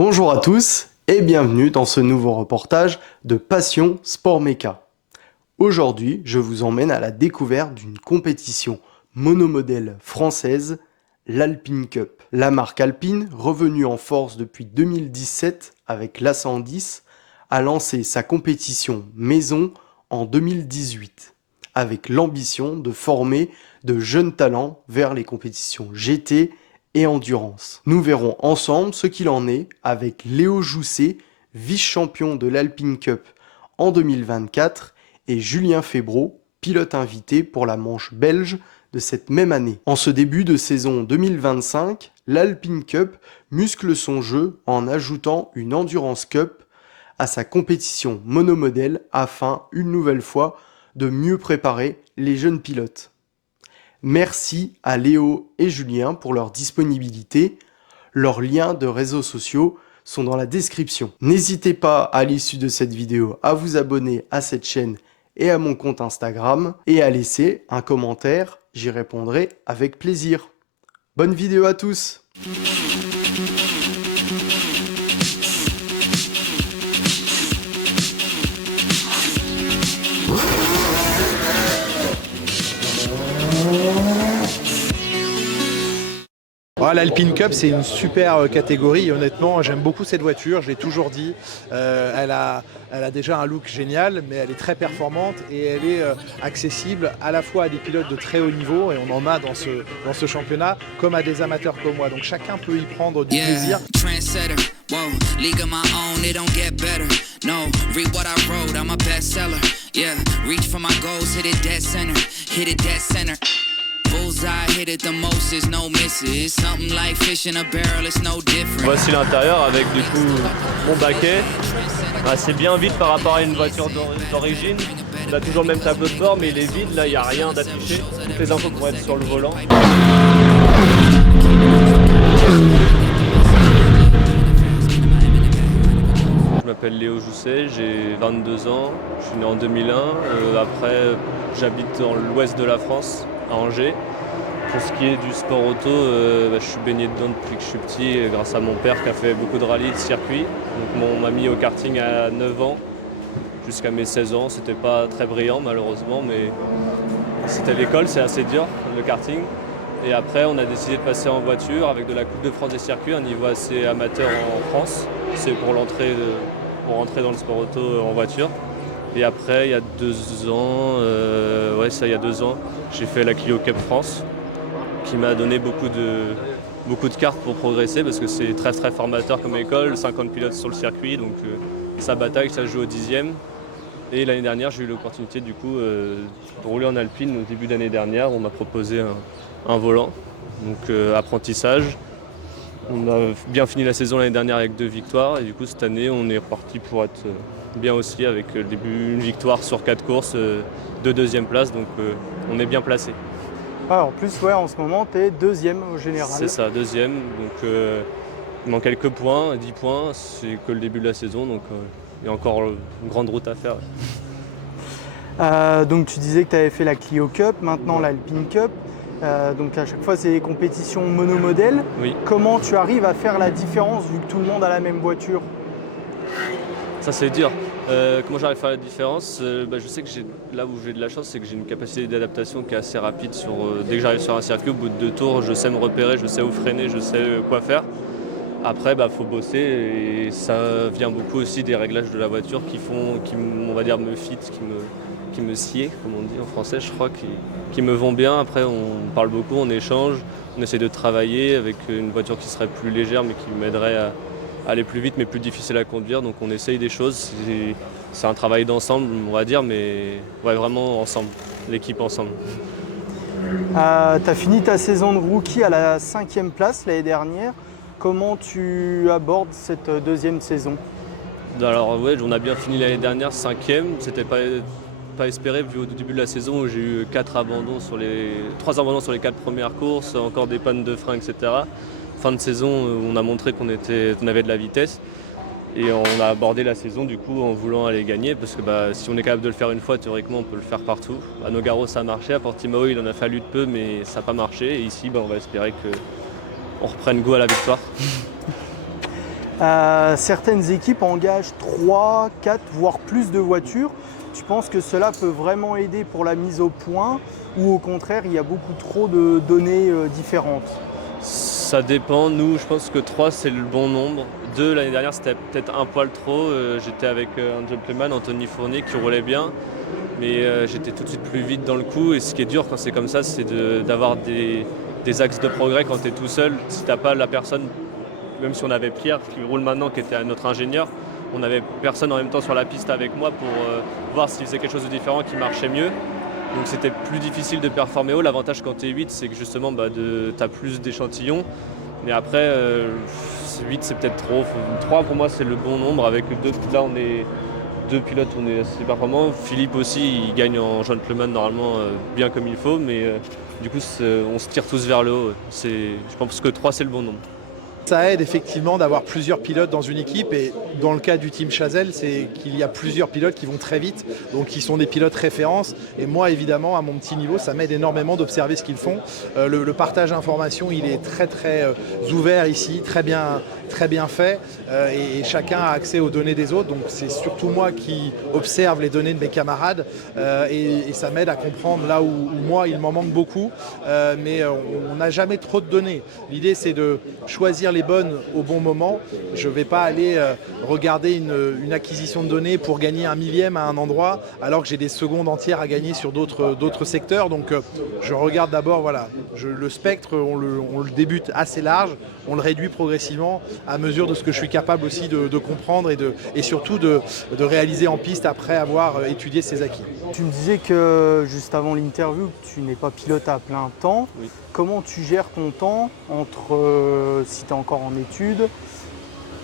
Bonjour à tous et bienvenue dans ce nouveau reportage de Passion Sport Méca. Aujourd'hui, je vous emmène à la découverte d'une compétition monomodèle française, l'Alpine Cup. La marque Alpine, revenue en force depuis 2017 avec l'A110, a lancé sa compétition maison en 2018, avec l'ambition de former de jeunes talents vers les compétitions GT et endurance. Nous verrons ensemble ce qu'il en est avec Léo Jousset, vice-champion de l'Alpine Cup en 2024, et Julien Febvreau, pilote invité pour la manche belge de cette même année. En ce début de saison 2025, l'Alpine Cup muscle son jeu en ajoutant une Endurance Cup à sa compétition monomodèle afin, une nouvelle fois, de mieux préparer les jeunes pilotes. Merci à Léo et Julien pour leur disponibilité. Leurs liens de réseaux sociaux sont dans la description. N'hésitez pas à l'issue de cette vidéo à vous abonner à cette chaîne et à mon compte Instagram et à laisser un commentaire, j'y répondrai avec plaisir. Bonne vidéo à tous! L'Alpine Cup, c'est une super catégorie et honnêtement, j'aime beaucoup cette voiture, je l'ai toujours dit. Elle a déjà un look génial, mais elle est très performante et elle est accessible à la fois à des pilotes de très haut niveau, et on en a dans ce championnat, comme à des amateurs comme moi. Donc chacun peut y prendre du plaisir. Whoa, league of my own, it don't get better. No, read what I wrote, I'm a bestseller. Yeah, reach for my goals, hit it dead center. Hit it dead center. Bullseye, hit it the most, there's no misses. Something like fish in a barrel, it's no different. Voici l'intérieur avec du coup mon baquet. C'est bien vide par rapport à une voiture d'origine. On a toujours le même tableau de bord, mais il est vide, là il n'y a rien d'affiché. Toutes les infos pourraient être sur le volant. Je m'appelle Léo Jousset, j'ai 22 ans, je suis né en 2001. Après, j'habite dans l'ouest de la France, à Angers. Pour ce qui est du sport auto, je suis baigné dedans depuis que je suis petit grâce à mon père qui a fait beaucoup de rallyes de circuit. Donc, on m'a mis au karting à 9 ans jusqu'à mes 16 ans. C'était pas très brillant malheureusement, mais c'était l'école, c'est assez dur le karting. Et après on a décidé de passer en voiture avec de la Coupe de France des circuits, un niveau assez amateur en France. C'est pour rentrer dans le sport auto en voiture. Et après il y a 2 ans, il y a 2 ans, j'ai fait la Clio Cup France, qui m'a donné beaucoup de cartes pour progresser parce que c'est très très formateur comme école, 50 pilotes sur le circuit, donc ça bataille, ça joue au 10e. Et l'année dernière, j'ai eu l'opportunité du coup de rouler en Alpine au début d'année dernière. On m'a proposé un volant, donc apprentissage. On a bien fini la saison l'année dernière avec 2 victoires et du coup cette année on est reparti pour être bien aussi avec le début une victoire sur 4 courses, 2 deuxième places, donc on est bien placé. En plus, en ce moment, tu es deuxième au général. C'est ça, deuxième. Donc il manque quelques points, 10 points, c'est que le début de la saison, donc il y a encore une grande route à faire. Donc tu disais que tu avais fait la Clio Cup, maintenant l'Alpine Cup. Donc à chaque fois, c'est des compétitions monomodèles. Oui. Comment tu arrives à faire la différence vu que tout le monde a la même voiture? Ça c'est dur. Comment j'arrive à faire la différence? Je sais que là où j'ai de la chance, c'est que j'ai une capacité d'adaptation qui est assez rapide. Dès que j'arrive sur un circuit, au bout de 2 tours, je sais me repérer, je sais où freiner, je sais quoi faire. Après, faut bosser et ça vient beaucoup aussi des réglages de la voiture on va dire, me fit, qui me sied, comme on dit en français, je crois, qui me vont bien. Après, on parle beaucoup, on échange, on essaie de travailler avec une voiture qui serait plus légère mais qui m'aiderait à aller plus vite mais plus difficile à conduire, donc on essaye des choses, c'est un travail d'ensemble on va dire, mais vraiment ensemble, l'équipe ensemble. Tu as fini ta saison de rookie à la 5e place l'année dernière. Comment tu abordes cette deuxième saison? Alors on a bien fini l'année dernière 5e, c'était pas espéré vu au début de la saison où j'ai eu 3 abandons sur les 4 premières courses, encore des pannes de frein, etc. Fin de saison, on a montré qu'on avait de la vitesse et on a abordé la saison du coup en voulant aller gagner parce que si on est capable de le faire une fois, théoriquement on peut le faire partout. À Nogaro ça a marché, à Portimao il en a fallu de peu mais ça n'a pas marché et ici on va espérer qu'on reprenne goût à la victoire. Certaines équipes engagent 3, 4, voire plus de voitures. Tu penses que cela peut vraiment aider pour la mise au point ou au contraire, il y a beaucoup trop de données différentes? Ça dépend. Nous, je pense que 3, c'est le bon nombre. 2, l'année dernière, c'était peut-être un poil trop. J'étais avec un gentleman, Anthony Fournier, qui roulait bien. Mais j'étais tout de suite plus vite dans le coup. Et ce qui est dur quand c'est comme ça, c'est d'avoir des axes de progrès quand tu es tout seul. Si tu n'as pas la personne, même si on avait Pierre qui roule maintenant, qui était notre ingénieur, on n'avait personne en même temps sur la piste avec moi pour voir s'il faisait quelque chose de différent qui marchait mieux. Donc c'était plus difficile de performer haut. L'avantage quand tu es 8, c'est que justement tu as plus d'échantillons. Mais après, 8 c'est peut-être trop. 3 pour moi c'est le bon nombre. Avec là on est 2 pilotes, on est assez performants. Philippe aussi, il gagne en gentleman normalement bien comme il faut. Mais du coup on se tire tous vers le haut. Je pense que 3 c'est le bon nombre. Ça aide effectivement d'avoir plusieurs pilotes dans une équipe et dans le cas du team Chazelle, c'est qu'il y a plusieurs pilotes qui vont très vite, donc qui sont des pilotes références. Et moi évidemment à mon petit niveau, ça m'aide énormément d'observer ce qu'ils font. Le partage d'informations, il est très ouvert ici, très bien fait et chacun a accès aux données des autres. Donc c'est surtout moi qui observe les données de mes camarades et ça m'aide à comprendre là où moi il m'en manque beaucoup. Mais on n'a jamais trop de données. L'idée c'est de choisir les bonnes au bon moment. Je ne vais pas aller regarder une acquisition de données pour gagner un millième à un endroit alors que j'ai des secondes entières à gagner sur d'autres secteurs. Donc je regarde d'abord, voilà, le spectre, on le débute assez large, on le réduit progressivement à mesure de ce que je suis capable aussi de comprendre et surtout de réaliser en piste après avoir étudié ces acquis. Tu me disais que juste avant l'interview, que tu n'es pas pilote à plein temps. Oui. Comment tu gères ton temps entre, si tu es encore en études,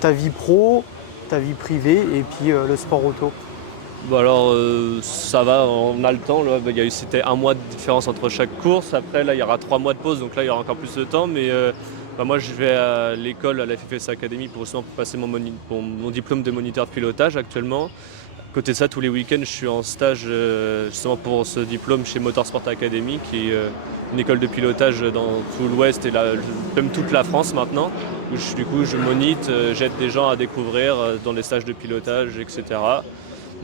ta vie pro, ta vie privée et puis le sport auto? Bon alors ça va, on a le temps. Là, c'était 1 mois de différence entre chaque course. Après là il y aura 3 mois de pause, donc là il y aura encore plus de temps. Mais moi je vais à l'école, à la FFS Academy pour passer mon diplôme de moniteur de pilotage actuellement. À côté de ça, tous les week-ends, je suis en stage justement pour ce diplôme chez Motorsport Academy, qui est une école de pilotage dans tout l'Ouest et même toute la France maintenant. Où du coup, je monite, j'aide des gens à découvrir dans des stages de pilotage, etc.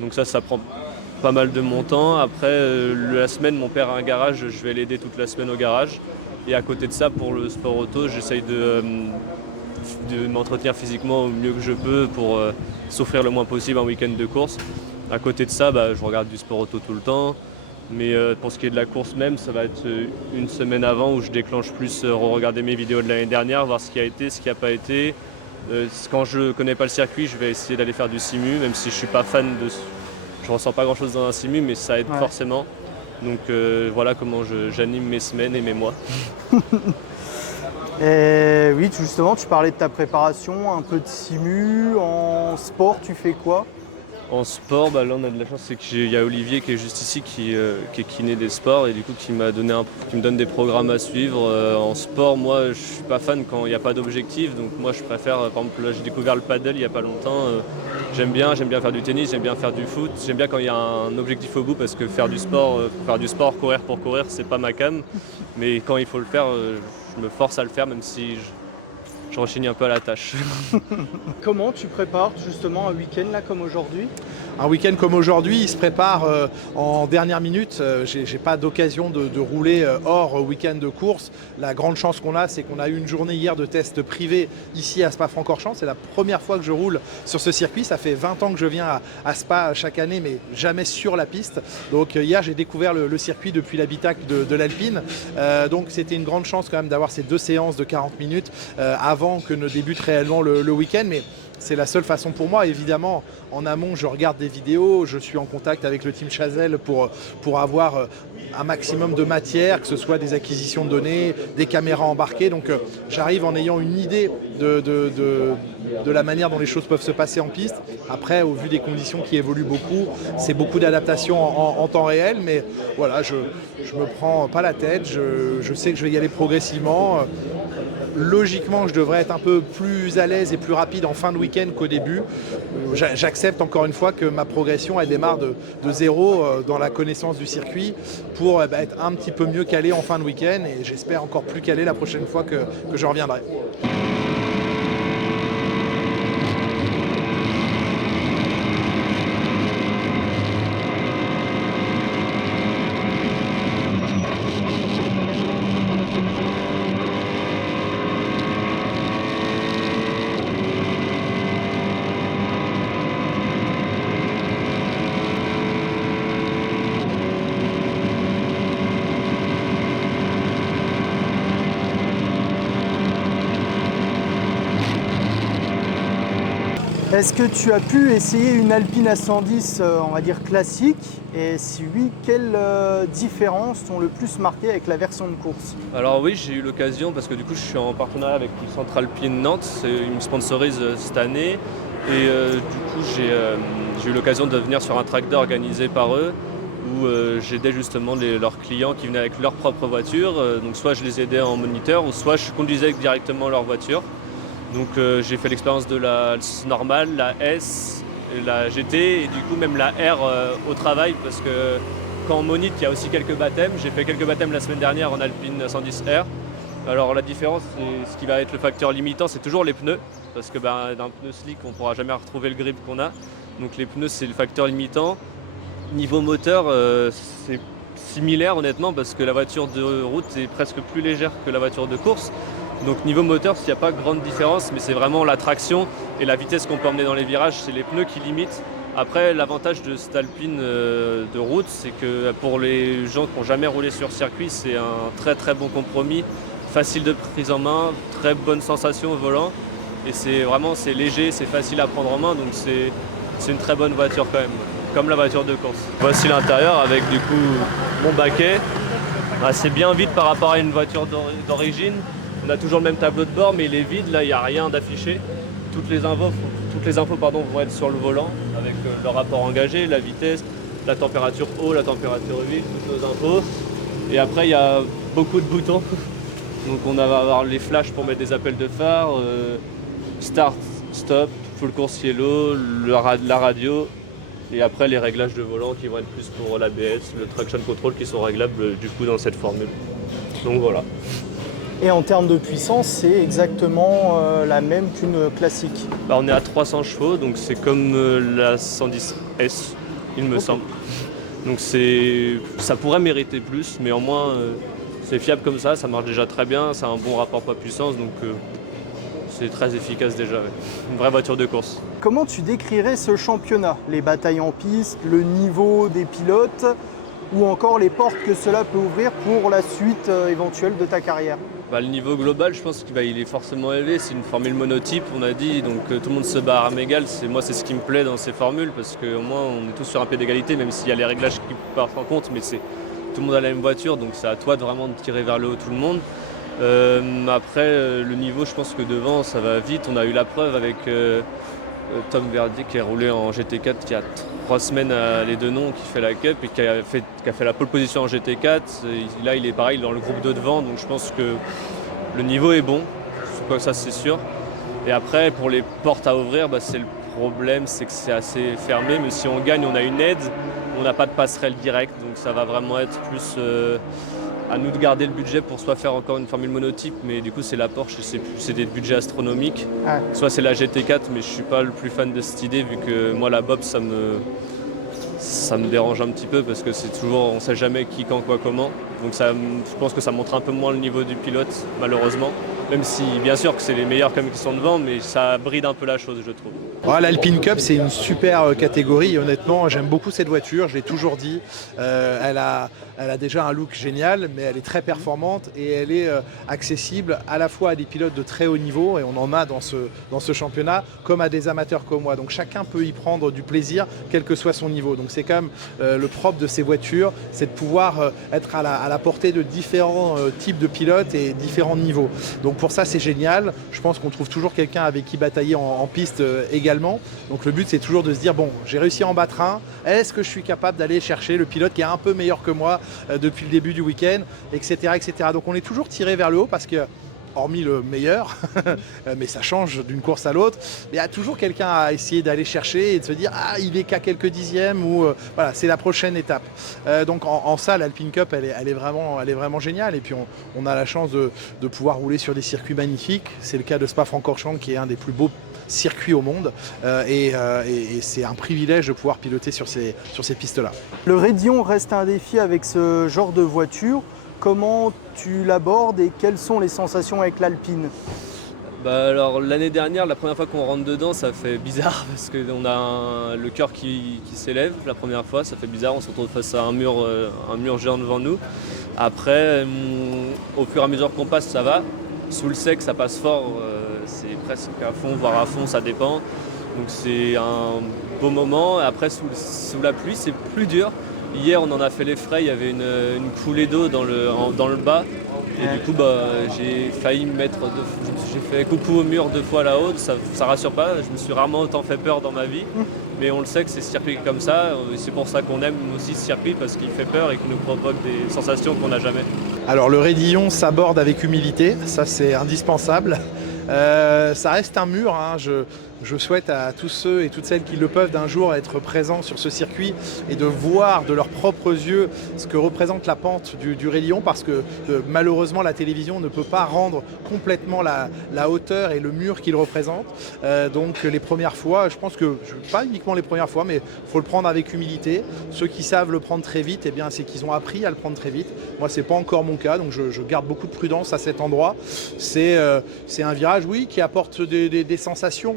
Donc ça prend pas mal de mon temps. Après, la semaine, mon père a un garage, je vais l'aider toute la semaine au garage. Et à côté de ça, pour le sport auto, j'essaye de m'entretenir physiquement au mieux que je peux pour souffrir le moins possible un week-end de course. À côté de ça, je regarde du sport auto tout le temps. Mais pour ce qui est de la course même, ça va être une semaine avant où je déclenche plus, regarder mes vidéos de l'année dernière, voir ce qui a été, ce qui n'a pas été. Quand je ne connais pas le circuit, je vais essayer d'aller faire du simu, même si je ne suis pas fan de... Je ne ressens pas grand-chose dans un simu, mais ça aide forcément. Donc voilà comment j'anime mes semaines et mes mois. Et oui, justement, tu parlais de ta préparation, un peu de simu. En sport, tu fais quoi? En sport, là on a de la chance, c'est qu'il y a Olivier qui est juste ici, qui est kiné des sports et du coup qui me donne des programmes à suivre. En sport, moi je suis pas fan quand il n'y a pas d'objectif, donc moi je préfère, par exemple là j'ai découvert le paddle il n'y a pas longtemps. J'aime bien faire du tennis, j'aime bien faire du foot, j'aime bien quand il y a un objectif au bout parce que faire du sport, courir pour courir, c'est pas ma came. Mais quand il faut le faire, je me force à le faire même si je rechigne un peu à la tâche. Comment tu prépares justement un week-end là comme aujourd'hui? Un week-end comme aujourd'hui, il se prépare en dernière minute. J'ai pas d'occasion de rouler hors week-end de course. La grande chance qu'on a, c'est qu'on a eu une journée hier de test privé ici à Spa-Francorchamps. C'est la première fois que je roule sur ce circuit. Ça fait 20 ans que je viens à Spa chaque année, mais jamais sur la piste. Donc hier, j'ai découvert le circuit depuis l'habitacle de l'Alpine. Donc c'était une grande chance quand même d'avoir ces 2 séances de 40 minutes avant que ne débute réellement le week-end. Mais c'est la seule façon pour moi. Évidemment, en amont, je regarde des vidéos, je suis en contact avec le team Chazelle pour avoir un maximum de matière, que ce soit des acquisitions de données, des caméras embarquées. Donc j'arrive en ayant une idée de la manière dont les choses peuvent se passer en piste. Après, au vu des conditions qui évoluent beaucoup, c'est beaucoup d'adaptation en temps réel. Mais voilà, je me prends pas la tête, je sais que je vais y aller progressivement. Logiquement, je devrais être un peu plus à l'aise et plus rapide en fin de week-end qu'au début. J'accepte encore une fois que ma progression elle démarre de zéro dans la connaissance du circuit pour être un petit peu mieux calé en fin de week-end et j'espère encore plus calé la prochaine fois que je reviendrai. Est-ce que tu as pu essayer une Alpine A110, on va dire classique? Et si oui, quelles différences t'ont le plus marqué avec la version de course? Alors oui, j'ai eu l'occasion parce que du coup je suis en partenariat avec le Centre Alpine Nantes, ils me sponsorisent cette année et du coup j'ai eu l'occasion de venir sur un track day organisé par eux où j'aidais justement leurs clients qui venaient avec leur propre voiture, donc soit je les aidais en moniteur ou soit je conduisais directement leur voiture. Donc j'ai fait l'expérience de la normale, la S, et la GT et du coup même la R au travail parce que quand on monite il y a aussi quelques baptêmes. J'ai fait quelques baptêmes la semaine dernière en Alpine 110R. Alors la différence, c'est ce qui va être le facteur limitant, c'est toujours les pneus parce que d'un pneu slick on ne pourra jamais retrouver le grip qu'on a. Donc les pneus c'est le facteur limitant. Niveau moteur c'est similaire honnêtement parce que la voiture de route est presque plus légère que la voiture de course. Donc niveau moteur, il n'y a pas grande différence, mais c'est vraiment la traction et la vitesse qu'on peut emmener dans les virages, c'est les pneus qui limitent. Après, l'avantage de cette Alpine de route, c'est que pour les gens qui n'ont jamais roulé sur circuit, c'est un très très bon compromis, facile de prise en main, très bonne sensation au volant. Et c'est léger, c'est facile à prendre en main, donc c'est une très bonne voiture quand même, comme la voiture de course. Voici l'intérieur avec du coup mon baquet. C'est bien vide par rapport à une voiture d'origine. On a toujours le même tableau de bord, mais il est vide, là il n'y a rien d'affiché. Toutes les infos vont être sur le volant, avec le rapport engagé, la vitesse, la température eau, la température vide, toutes nos infos. Et après il y a beaucoup de boutons. Donc on va avoir les flashs pour mettre des appels de phare, start, stop, full course yellow, la radio. Et après les réglages de volant qui vont être plus pour l'ABS, le traction control qui sont réglables du coup dans cette formule. Donc voilà. Et en termes de puissance, c'est exactement la même qu'une classique. On est à 300 chevaux, donc c'est comme la 110S, il me semble. Donc ça pourrait mériter plus, mais au moins c'est fiable comme ça marche déjà très bien, ça a un bon rapport poids-puissance, donc c'est très efficace déjà. Ouais. Une vraie voiture de course. Comment tu décrirais ce championnat? Les batailles en piste, le niveau des pilotes ou encore les portes que cela peut ouvrir pour la suite éventuelle de ta carrière? Le niveau global, je pense qu'il est forcément élevé. C'est une formule monotype, on a dit, donc tout le monde se bat à armes égales. Moi, c'est ce qui me plaît dans ces formules, parce qu'au moins, on est tous sur un pied d'égalité, même s'il y a les réglages qui partent en compte, mais tout le monde a la même voiture, donc c'est à toi de vraiment de tirer vers le haut tout le monde. Après, le niveau, je pense que devant, ça va vite. On a eu la preuve avec Tom Verdier qui est roulé en GT4 il y a 3 semaines à Les Deux-Noms, qui fait la Cup et qui a fait la pole position en GT4. Et là, il est pareil dans le groupe 2 devant, donc je pense que le niveau est bon, ça c'est sûr. Et après, pour les portes à ouvrir, c'est le problème, c'est que c'est assez fermé, mais si on gagne, on a une aide, on n'a pas de passerelle directe, donc ça va vraiment être plus à nous de garder le budget pour soit faire encore une formule monotype, mais du coup c'est la Porsche et c'est des budgets astronomiques. Ah. Soit c'est la GT4, mais je suis pas le plus fan de cette idée vu que moi la Bob ça me dérange un petit peu parce que c'est toujours, on sait jamais qui, quand, quoi, comment. Donc je pense que ça montre un peu moins le niveau du pilote malheureusement. Même si bien sûr que c'est les meilleurs quand même qui sont devant, mais ça bride un peu la chose je trouve. L'Alpine Cup c'est une super catégorie et honnêtement j'aime beaucoup cette voiture, je l'ai toujours dit. Elle a déjà un look génial mais elle est très performante et elle est accessible à la fois à des pilotes de très haut niveau et on en a dans ce championnat comme à des amateurs comme moi. Donc chacun peut y prendre du plaisir quel que soit son niveau. Donc c'est quand même le propre de ces voitures, c'est de pouvoir être à la portée de différents types de pilotes et différents niveaux. Donc pour ça c'est génial, je pense qu'on trouve toujours quelqu'un avec qui batailler en piste également. Donc le but c'est toujours de se dire bon, j'ai réussi à en battre un, est-ce que je suis capable d'aller chercher le pilote qui est un peu meilleur que moi depuis le début du week-end, etc., etc. Donc on est toujours tiré vers le haut parce que hormis le meilleur, mais ça change d'une course à l'autre, il y a toujours quelqu'un à essayer d'aller chercher et de se dire ah il est qu'à quelques dixièmes ou voilà c'est la prochaine étape. Donc en ça l'Alpine Cup elle est vraiment géniale et puis on a la chance de pouvoir rouler sur des circuits magnifiques. C'est le cas de Spa-Francorchamps qui est un des plus beaux circuits au monde et c'est un privilège de pouvoir piloter sur ces pistes-là. Le Raidillon reste un défi avec ce genre de voiture. Comment tu l'abordes et quelles sont les sensations avec l'Alpine? Alors l'année dernière, la première fois qu'on rentre dedans, ça fait bizarre parce qu'on a le cœur qui s'élève la première fois, ça fait bizarre, on se retrouve face à un mur géant devant nous. Après, au fur et à mesure qu'on passe, ça va. Sous le sec, ça passe fort, c'est presque à fond, voire à fond, ça dépend. Donc c'est un beau moment. Après, sous la pluie, c'est plus dur. Hier, on en a fait les frais, il y avait une coulée d'eau dans le bas. Et du coup, j'ai failli j'ai fait coucou au mur 2 fois là-haut, ça rassure pas, je me suis rarement autant fait peur dans ma vie. Mais on le sait que c'est ce circuit comme ça, c'est pour ça qu'on aime aussi ce circuit, parce qu'il fait peur et qu'il nous provoque des sensations qu'on n'a jamais. Alors le raidillon s'aborde avec humilité, ça c'est indispensable. Ça reste un mur, hein. Je souhaite à tous ceux et toutes celles qui le peuvent d'un jour être présents sur ce circuit et de voir de leurs propres yeux ce que représente la pente du raidillon, parce que malheureusement la télévision ne peut pas rendre complètement la hauteur et le mur qu'il représente. Donc les premières fois, je pense que, pas uniquement les premières fois, mais il faut le prendre avec humilité. Ceux qui savent le prendre très vite, eh bien, c'est qu'ils ont appris à le prendre très vite. Moi, c'est pas encore mon cas, donc je garde beaucoup de prudence à cet endroit. C'est un virage, oui, qui apporte des sensations.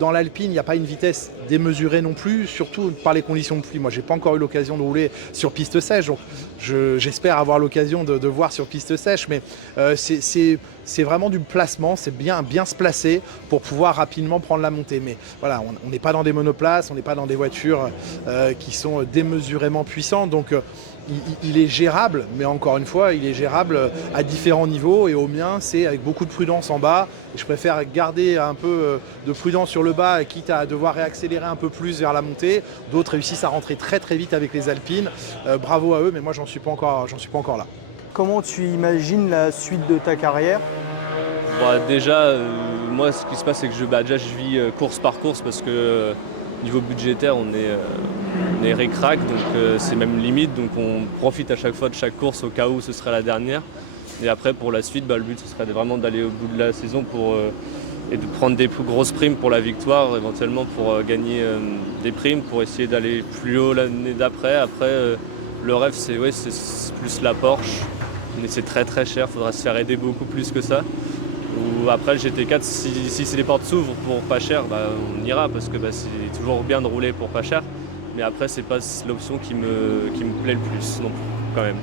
Dans l'Alpine, il n'y a pas une vitesse démesurée non plus, surtout par les conditions de pluie. Moi, j'ai pas encore eu l'occasion de rouler sur piste sèche, donc j'espère avoir l'occasion de voir sur piste sèche, mais c'est vraiment du placement, c'est bien se placer pour pouvoir rapidement prendre la montée. Mais voilà, on n'est pas dans des monoplaces, on n'est pas dans des voitures qui sont démesurément puissantes, donc il est gérable, mais encore une fois, il est gérable à différents niveaux, et au mien, c'est avec beaucoup de prudence en bas. Et je préfère garder un peu de prudence sur le bas, quitte à devoir réaccélérer un peu plus vers la montée. D'autres réussissent à rentrer très très vite avec les Alpines. Bravo à eux, mais moi j'en suis pas encore là. Comment tu imagines la suite de ta carrière? Déjà, moi ce qui se passe, c'est que je vis course par course, parce que niveau budgétaire, on est ric-rac, donc c'est même limite, donc on profite à chaque fois de chaque course au cas où ce serait la dernière. Et après, pour la suite, le but ce serait vraiment d'aller au bout de la saison et de prendre des plus grosses primes pour la victoire, éventuellement pour gagner des primes, pour essayer d'aller plus haut l'année d'après. Après, le rêve, c'est plus la Porsche, mais c'est très très cher, il faudra se faire aider beaucoup plus que ça. Ou après le GT4, si les portes s'ouvrent pour pas cher, on ira, parce que c'est toujours bien de rouler pour pas cher. Mais après, c'est pas l'option qui me plaît le plus non plus, quand même.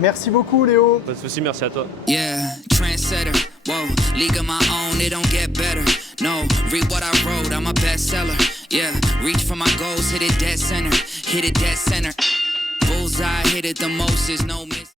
Merci beaucoup Léo. Pas de soucis, merci à toi. Yeah, trendsetter. Whoa, league of my own, it don't get better. No, read what I wrote, I'm a bestseller. Yeah, reach for my goals, hit it dead center. Bullseye, hit it the most, there's no miss.